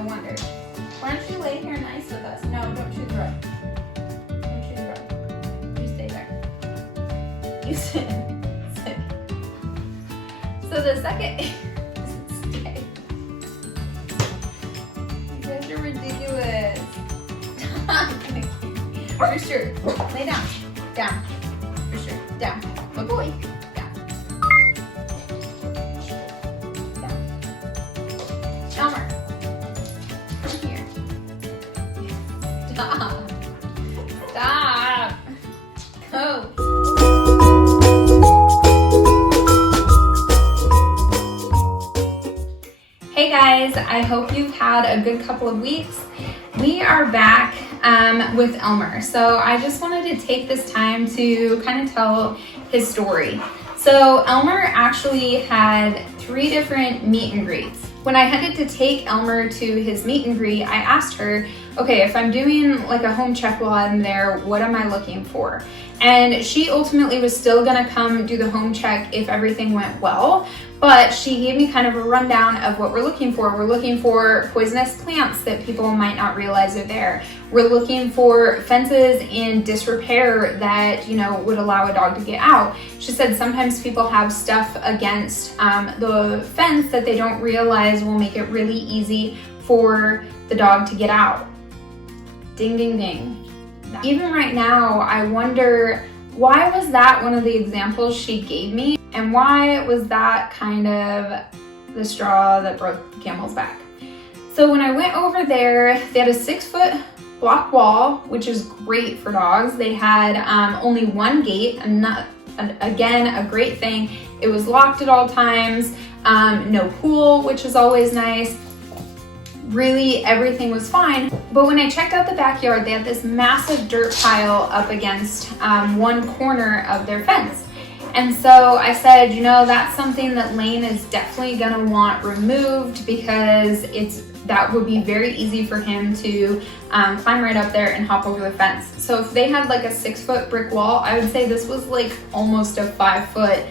I wonder. Why don't you lay here nice with us? No, don't chew the rug. Don't chew the rug. You stay there. You sit. Sit. So the second... Stay. You guys are ridiculous. For sure. Lay down. Down. For sure. Down. Good boy. Down. Down. Elmer. Come here. Stop. Stop. Go. Hey guys, I hope you've had a good couple of weeks. We are back with Elmer. So I just wanted to take this time to kind of tell his story. So Elmer actually had 3 different meet and greets. When I headed to take Elmer to his meet and greet, I asked her, okay, if I'm doing like a home check while I'm there, what am I looking for? And she ultimately was still gonna come do the home check if everything went well, but she gave me kind of a rundown of what we're looking for. We're looking for poisonous plants that people might not realize are there. We're looking for fences in disrepair that, you know, would allow a dog to get out. She said sometimes people have stuff against the fence that they don't realize will make it really easy for the dog to get out. Ding, ding, ding. Even right now, I wonder, why was that one of the examples she gave me? And why was that kind of the straw that broke the camel's back? So when I went over there, they had a 6-foot block wall, which is great for dogs. They had only one gate, and again, a great thing. It was locked at all times, no pool, which is always nice. Really, everything was fine. But when I checked out the backyard, they had this massive dirt pile up against one corner of their fence. And so I said, you know, that's something that Lane is definitely gonna want removed because that would be very easy for him to climb right up there and hop over the fence. So if they had like a 6-foot brick wall, I would say this was like almost a 5-foot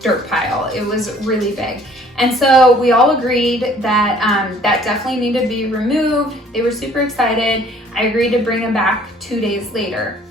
dirt pile. It was really big. And so we all agreed that that definitely needed to be removed. They were super excited. I agreed to bring him back 2 days later.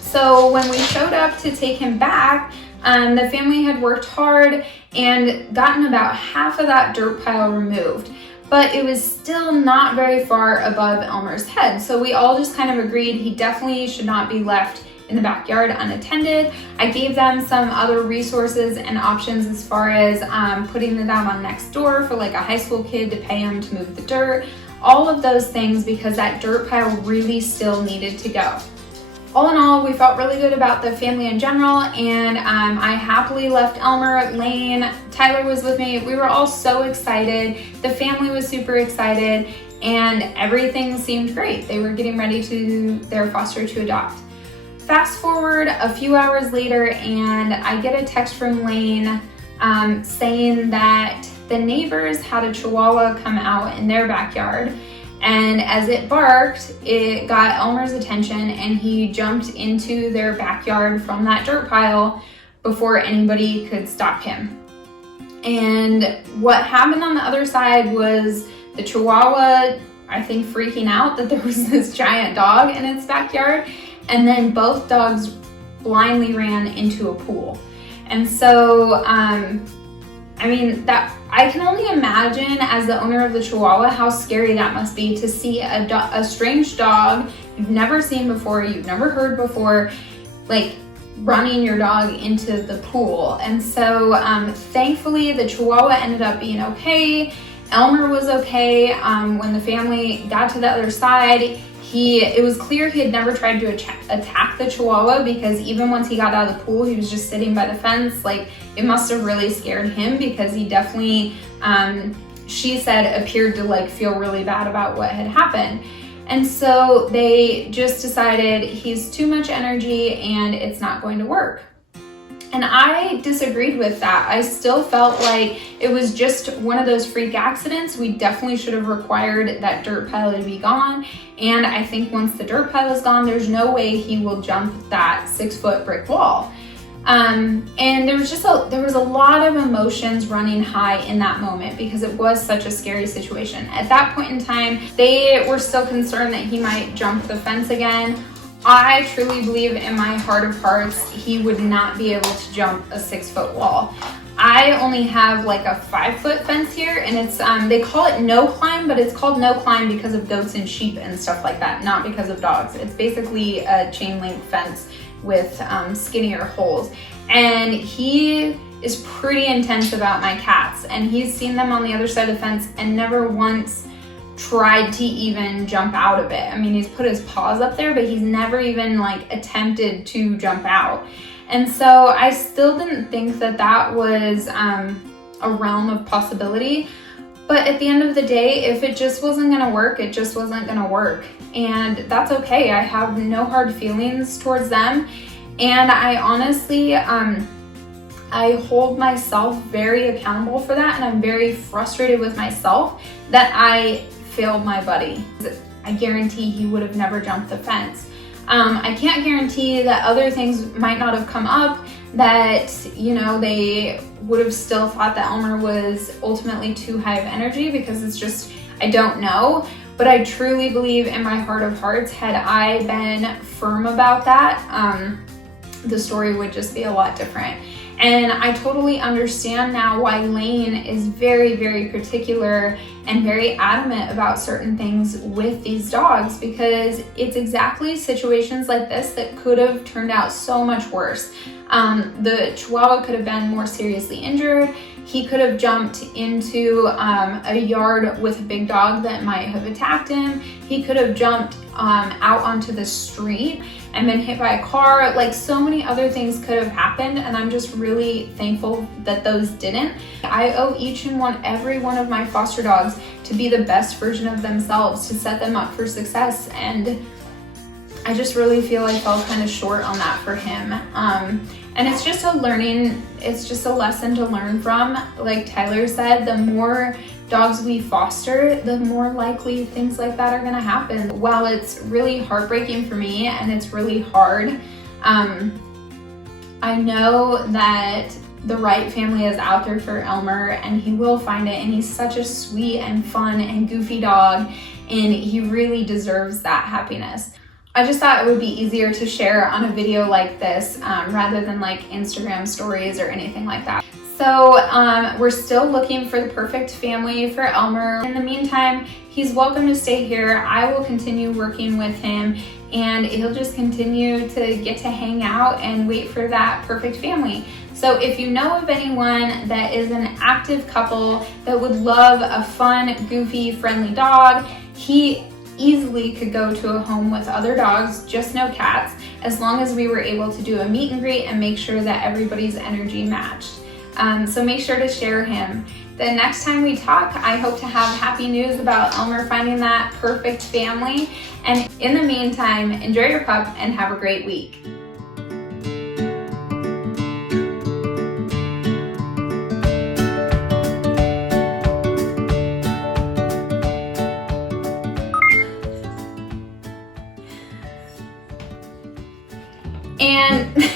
So when we showed up to take him back, the family had worked hard and gotten about half of that dirt pile removed, but it was still not very far above Elmer's head. So we all just kind of agreed he definitely should not be left in the backyard unattended. I gave them some other resources and options as far as putting them on next door for like a high school kid to pay him to move the dirt, all of those things, because that dirt pile really still needed to go. All in all, we felt really good about the family in general, and I happily left Elmer. Lane, Tyler was with me. We were all so excited. The family was super excited, and everything seemed great. They were getting ready to their foster to adopt. Fast forward a few hours later, and I get a text from Lane saying that the neighbors had a Chihuahua come out in their backyard, and as it barked, it got Elmer's attention, and he jumped into their backyard from that dirt pile before anybody could stop him. And what happened on the other side was the Chihuahua, I think, freaking out that there was this giant dog in its backyard, and then both dogs blindly ran into a pool. And so, I mean, that I can only imagine as the owner of the Chihuahua how scary that must be to see a strange dog you've never seen before, you've never heard before, like running your dog into the pool. And so thankfully the Chihuahua ended up being okay. Elmer was okay. When the family got to the other side, it was clear he had never tried to attack the Chihuahua, because even once he got out of the pool, he was just sitting by the fence. Like, it must have really scared him, because he definitely, she said, appeared to like feel really bad about what had happened. And so they just decided he's too much energy and it's not going to work. And I disagreed with that. I still felt like it was just one of those freak accidents. We definitely should have required that dirt pile to be gone. And I think once the dirt pile is gone, there's no way he will jump that 6-foot brick wall. And there was a lot of emotions running high in that moment because it was such a scary situation. At that point in time, they were still concerned that he might jump the fence again. I truly believe in my heart of hearts, he would not be able to jump a 6-foot wall. I only have like a 5-foot fence here, and it's they call it no climb, but it's called no climb because of goats and sheep and stuff like that, not because of dogs. It's basically a chain link fence with skinnier holes. And he is pretty intense about my cats, and he's seen them on the other side of the fence and never once tried to even jump out of it. I mean, he's put his paws up there, but he's never even like attempted to jump out. And so I still didn't think that that was a realm of possibility. But at the end of the day, if it just wasn't gonna work, it just wasn't gonna work. And that's okay. I have no hard feelings towards them. And I honestly, I hold myself very accountable for that. And I'm very frustrated with myself that I failed my buddy. I guarantee he would have never jumped the fence. I can't guarantee that other things might not have come up, that, you know, they would have still thought that Elmer was ultimately too high of energy, because it's just, I don't know. But I truly believe in my heart of hearts, had I been firm about that, the story would just be a lot different. And I totally understand now why Lane is very, very particular and very adamant about certain things with these dogs, because it's exactly situations like this that could have turned out so much worse. The Chihuahua could have been more seriously injured. He could have jumped into a yard with a big dog that might have attacked him. He could have jumped out onto the street and been hit by a car. Like, so many other things could have happened, and I'm just really thankful that those didn't. I owe each and every one of my foster dogs to be the best version of themselves, to set them up for success, and I just really feel I fell kind of short on that for him. And it's just a lesson to learn from. Like Tyler said, the more dogs we foster, the more likely things like that are gonna happen. While it's really heartbreaking for me and it's really hard, I know that the right family is out there for Elmer, and he will find it, and he's such a sweet and fun and goofy dog, and he really deserves that happiness. I just thought it would be easier to share on a video like this rather than like Instagram stories or anything like that. So we're still looking for the perfect family for Elmer. In the meantime, he's welcome to stay here. I will continue working with him, and he'll just continue to get to hang out and wait for that perfect family. So if you know of anyone that is an active couple that would love a fun, goofy, friendly dog, he easily could go to a home with other dogs, just no cats, as long as we were able to do a meet and greet and make sure that everybody's energy matched. So make sure to share him. The next time we talk, I hope to have happy news about Elmer finding that perfect family. And in the meantime, enjoy your pup and have a great week. And